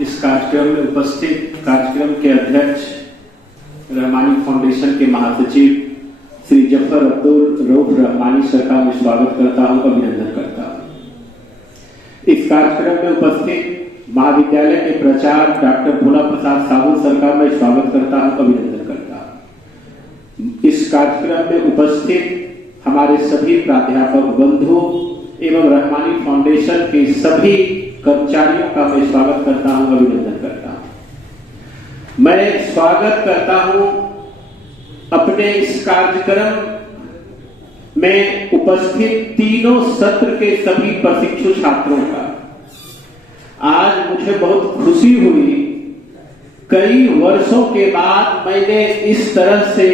इस कार्यक्रम में उपस्थित कार्यक्रम के अध्यक्ष रहमानी फाउंडेशन के महासचिव श्री जफर अब्दुल रऊफ रहमानी सर का मैं स्वागत करता हूं, अभिनंदन करता हूं। इस कार्यक्रम में उपस्थित महाविद्यालय के प्राचार्य डॉक्टर भोला प्रसाद साहू सर का मैं स्वागत करता हूं, अभिनंदन करता हूं। इस कार्यक्रम में उपस्थित हमारे सभी प्राध्यापक बंधु एवं रहमानी फाउंडेशन के सभी कर्मचारियों का मैं स्वागत करता हूं, अभिनंदन करता हूं। मैं स्वागत करता हूं अपने इस कार्यक्रम में उपस्थित तीनों सत्र के सभी प्रशिक्षु छात्रों का। आज मुझे बहुत खुशी हुई, कई वर्षों के बाद मैंने इस तरह से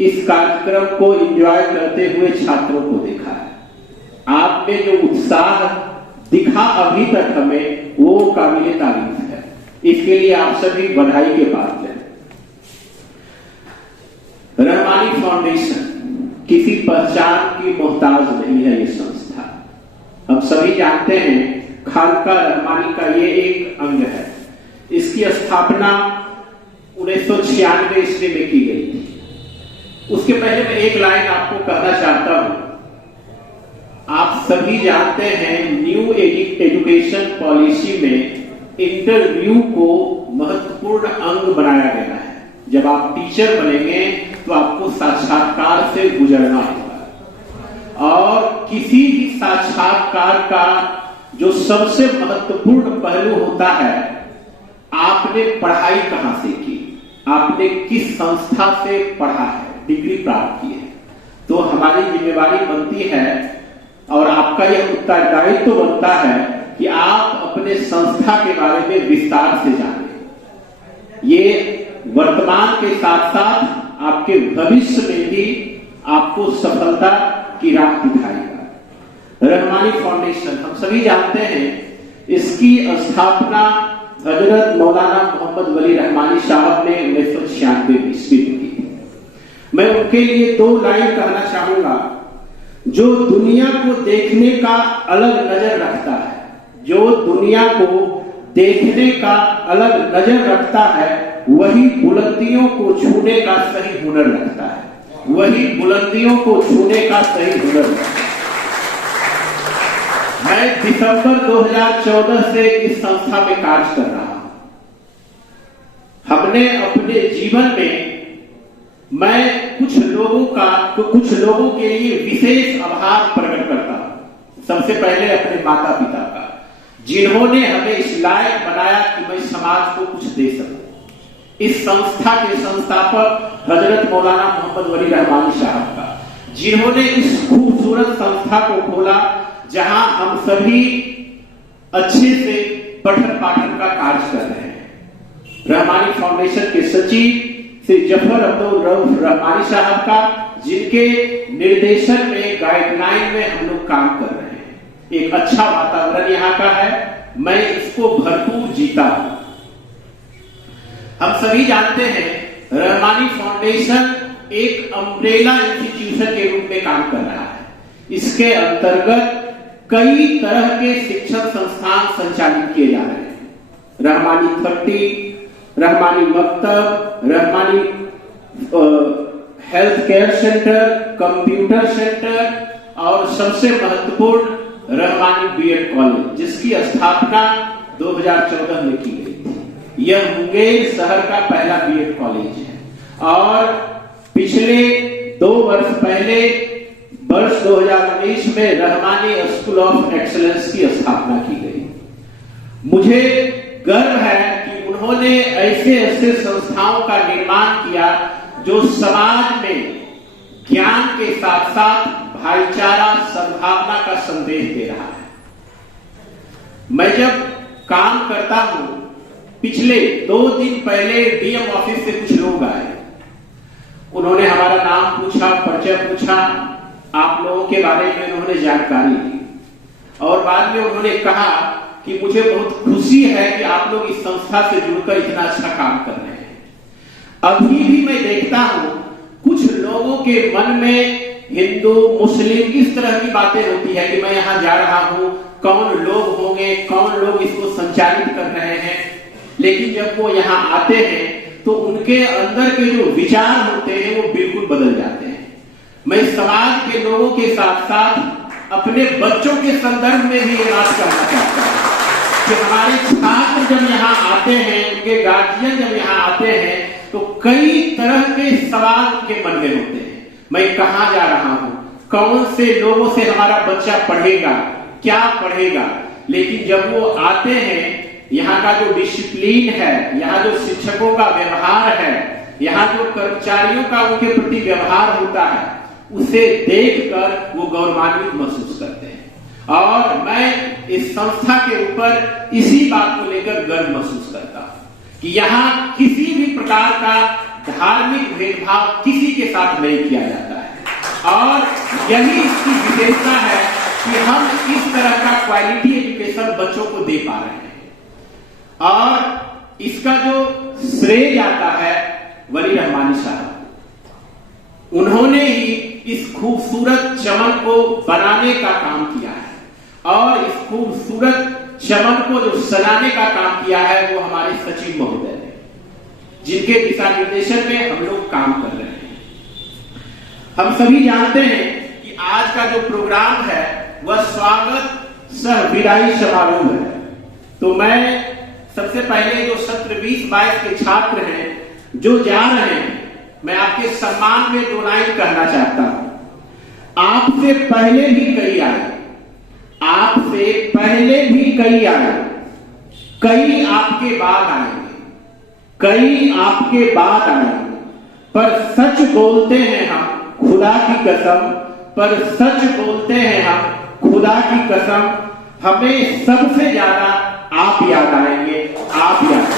इस कार्यक्रम को एंजॉय करते हुए छात्रों को देखा है। आप में जो उत्साह दिखा अभी तक हमें, वो काबिले तारीफ है। इसके लिए आप सभी बधाई के पात्र हैं। रहमानी फाउंडेशन किसी पहचान की मोहताज नहीं है। ये संस्था हम सभी जानते हैं, खानका रहमानी का ये एक अंग है। इसकी स्थापना 1996 ईस्वी में की गई थी। उसके पहले मैं एक लाइन आपको कहना चाहता हूं। आप सभी जानते हैं, न्यू एजुकेशन पॉलिसी में इंटरव्यू को महत्वपूर्ण अंग बनाया गया है। जब आप टीचर बनेंगे तो आपको साक्षात्कार से गुजरना होगा, और किसी भी साक्षात्कार का जो सबसे महत्वपूर्ण पहलू होता है, आपने पढ़ाई कहां से की, आपने किस संस्था से पढ़ा है, डिग्री प्राप्त की है। तो हमारी जिम्मेवारी बनती है और आपका यह उत्तरदायित्व बनता है कि आप अपने संस्था के बारे में विस्तार से जानें। ये वर्तमान के साथ साथ आपके भविष्य में भी आपको सफलता की राह दिखाएगा। रहमानी फाउंडेशन हम सभी जानते हैं, इसकी स्थापना हजरत मौलाना मोहम्मद वली रहमानी साहब ने 1996 ईस्वी में की थी। मैं उनके लिए 2 लाइन कहना चाहूंगा। जो दुनिया को देखने का अलग नजर रखता है, जो दुनिया को देखने का अलग नजर रखता है, वही बुलंदियों को छूने का सही हुनर रखता है। वही बुलंदियों को छूने का सही हुनर रखता है। मैं दिसंबर 2014 से इस संस्था में कार्य कर रहा हूं। हमने अपने जीवन में, मैं कुछ लोगों के लिए विशेष आभार प्रकट करता हूं। सबसे पहले अपने माता पिता का, जिन्होंने हमें इस लायक बनाया कि मैं समाज को कुछ दे सकूं। इस संस्था के संस्थापक हजरत मौलाना मोहम्मद वली रहमानी साहब का, जिन्होंने इस खूबसूरत संस्था को खोला जहां हम सभी अच्छे से पठन पाठन का कार्य कर रहे हैं। रहमानी फाउंडेशन के सचिव श्री जफर अब्दुल रऊफ रहमानी साहब का, जिनके निर्देशन में, गाइडलाइन में हम लोग काम कर रहे हैं। एक अच्छा वातावरण यहाँ का है, मैं इसको भरपूर जीता हूं। हम सभी जानते हैं, रहमानी फाउंडेशन एक अम्ब्रेला इंस्टीट्यूशन के रूप में काम कर रहा है। इसके अंतर्गत कई तरह के शिक्षण संस्थान संचालित किए जा रहे हैं। रहमानी 30, रहमानी मकतब, Rahmani health care centre, computer centre और सबसे महत्वपूर्ण रहमानी बीएड कॉलेज, जिसकी स्थापना 2014 में की गई थी। यह मुंगेर शहर का पहला बीएड कॉलेज है, और पिछले 2 वर्ष पहले, वर्ष 2019 में रहमानी स्कूल ऑफ एक्सीलेंस की स्थापना की गई। मुझे गर्व है कि उन्होंने ऐसे संस्थाओं का निर्माण किया जो समाज में ज्ञान के साथ साथ भाईचारा, सद्भावना का संदेश दे रहा है। मैं जब काम करता हूं, पिछले 2 दिन पहले डीएम ऑफिस से कुछ लोग आए। उन्होंने हमारा नाम पूछा, परिचय पूछा, आप लोगों के बारे में उन्होंने जानकारी दी, और बाद में उन्होंने कहा कि मुझे बहुत खुशी है कि आप लोग इस संस्था से जुड़कर इतना अच्छा काम कर रहे हैं। अभी भी मैं देखता हूं, कुछ लोगों के मन में हिंदू, मुस्लिम इस तरह की बातें होती है कि मैं यहां जा रहा हूं, कौन लोग होंगे, कौन लोग इसको संचालित कर रहे हैं। लेकिन जब वो यहाँ आते हैं तो उनके अंदर के जो विचार होते हैं वो बिल्कुल बदल जाते हैं। मैं समाज के लोगों के साथ साथ अपने बच्चों के संदर्भ में भी ये बात करना चाहता हूँ कि हमारे छात्र जब यहाँ आते हैं, उनके गार्जियन जब यहाँ आते हैं तो कई तरह के सवाल उनके मन में होते हैं। मैं कहाँ जा रहा हूँ, कौन से लोगों से हमारा बच्चा पढ़ेगा, क्या पढ़ेगा। लेकिन जब वो आते हैं, यहाँ का जो डिसिप्लिन है, यहाँ जो शिक्षकों का व्यवहार है, यहाँ जो कर्मचारियों का उनके प्रति व्यवहार होता है, उसे देखकर वो गौरवान्वित महसूस करते हैं। और मैं इस संस्था के ऊपर इसी बात को लेकर गर्व महसूस करता हूं कि यहाँ किसी भी प्रकार का धार्मिक भेदभाव किसी के साथ नहीं किया जाता है। और यही इसकी विशेषता है कि हम इस तरह का क्वालिटी एजुकेशन बच्चों को दे पा रहे हैं। और इसका जो श्रेय जाता है वली रहमानी साहब, उन्होंने ही इस खूबसूरत चमन को बनाने का काम किया है। और इस खूबसूरत चमन को जो सजाने का काम किया है वो हमारे सचिव महोदय ने, जिनके दिशा निर्देशन में हम लोग काम कर रहे हैं। हम सभी जानते हैं कि आज का जो प्रोग्राम है वह स्वागत सह विदाई समारोह है। तो मैं सबसे पहले जो सत्र 20-22 के छात्र हैं जो जा रहे हैं, मैं आपके सम्मान में 2 लाइन कहना चाहता हूं। आपसे पहले भी कई आए, आपसे पहले भी कई आए, कई आपके बाद आएंगे, कई आपके बाद आएंगे, पर सच बोलते हैं हम खुदा की कसम, पर सच बोलते हैं हम खुदा की कसम, हमें सबसे ज्यादा आप याद आएंगे, आप याद।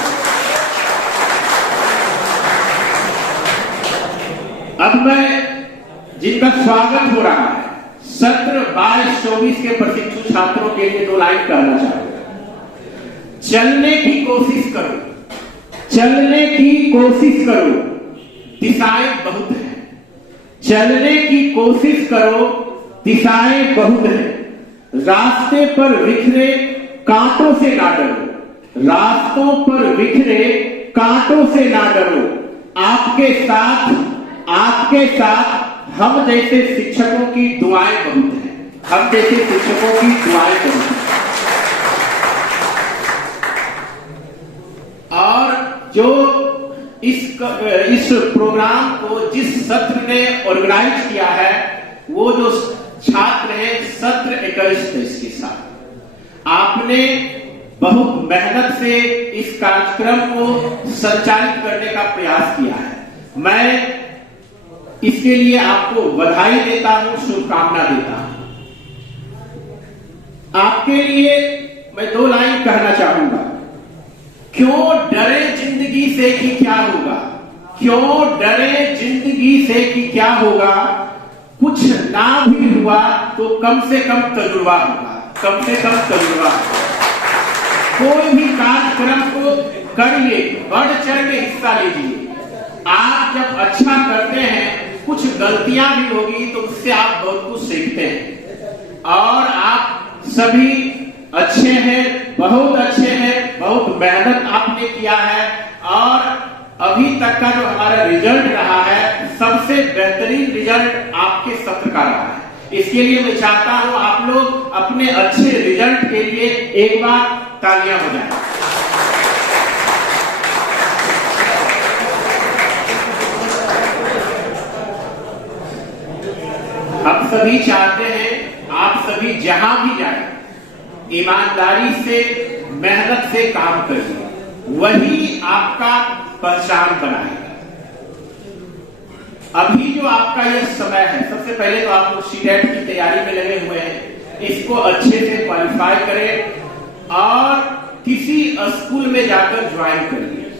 अब मैं जिनका स्वागत हो रहा है सत्र 22-24 के प्रशिक्षु छात्रों के लिए 2 लाइन कहना चाहूंगा। चलने की कोशिश करो, चलने की कोशिश करो, दिशाएं बहुत हैं। चलने की कोशिश करो, दिशाएं बहुत हैं। रास्ते पर बिखरे कांटों से ना डरो, रास्तों पर बिखरे कांटों से ना डरो। आपके साथ हम जैसे शिक्षकों की दुआएं बहुत हैं, हम जैसे शिक्षकों की दुआएं बहुत हैं। और जो इस प्रोग्राम को जिस सत्र ने ऑर्गेनाइज किया है, वो जो छात्र हैं सत्र 21-23 के साथ, आपने बहुत मेहनत से इस कार्यक्रम को संचालित करने का प्रयास किया है। मैं इसके लिए आपको बधाई देता हूं, शुभकामना देता हूं। आपके लिए मैं 2 लाइन कहना चाहूंगा। क्यों डरे जिंदगी से कि क्या होगा, क्यों डरे जिंदगी से कि क्या होगा। कुछ ना भी हुआ तो कम से कम तजुर्बा होगा, कम से कम तजुर्बा होगा। कोई भी कार्यक्रम को करिए, बढ़ चढ़ के हिस्सा लीजिए। आप जब अच्छा करते हैं, कुछ गलतियां भी होगी तो उससे आप बहुत कुछ सीखते हैं। और आप सभी अच्छे हैं, बहुत अच्छे हैं, बहुत मेहनत आपने किया है। और अभी तक का जो हमारा रिजल्ट रहा है, सबसे बेहतरीन रिजल्ट आपके सत्र का रहा है। इसके लिए मैं चाहता हूं आप लोग अपने अच्छे रिजल्ट के लिए एक बार तालियां हो जाए। हम सभी चाहते हैं आप सभी जहां भी जाएं, ईमानदारी से, मेहनत से काम करिए, वही आपका पहचान बनाएगा। अभी जो आपका यह समय है, सबसे पहले तो आप लोग सीटेट की तैयारी में लगे हुए हैं, इसको अच्छे से क्वालिफाई करें और किसी स्कूल में जाकर ज्वाइन करिए।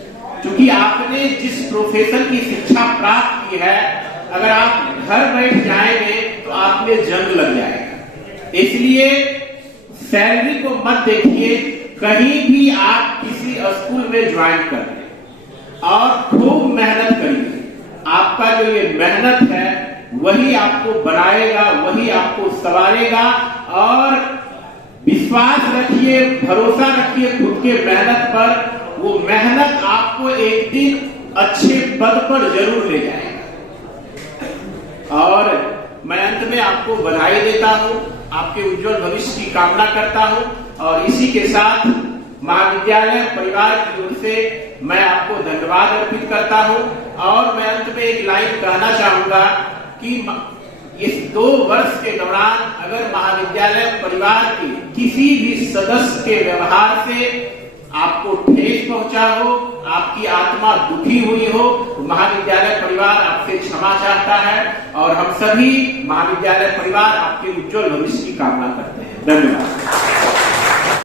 क्योंकि आपने जिस प्रोफेशन की शिक्षा प्राप्त की है, अगर आप घर बैठ जाएंगे तो आप में जंग लग जाएगा। इसलिए सैलरी को मत देखिए, कहीं भी आप किसी स्कूल में ज्वाइन कर लें और खूब मेहनत करिए। आपका जो ये मेहनत है वही आपको बनाएगा, वही आपको संवारेगा। और विश्वास रखिए, भरोसा रखिए खुद के मेहनत पर, वो मेहनत आपको एक दिन अच्छे पद पर जरूर ले जाएगा। और मैं अंत में आपको बधाई देता हूं, आपके उज्जवल भविष्य की कामना करता हूं और इसी के साथ महाविद्यालय परिवार की ओर से मैं आपको धन्यवाद अर्पित करता हूं। और मैं अंत में एक लाइन कहना चाहूंगा कि इस 2 वर्ष के दौरान अगर महाविद्यालय परिवार के किसी भी सदस्य के व्यवहार से आपको ठेस पहुंचा हो, आपकी आत्मा दुखी हुई हो, तो महाविद्यालय परिवार आपसे क्षमा चाहता है और हम सभी महाविद्यालय परिवार आपके उज्जवल भविष्य की कामना करते हैं। धन्यवाद।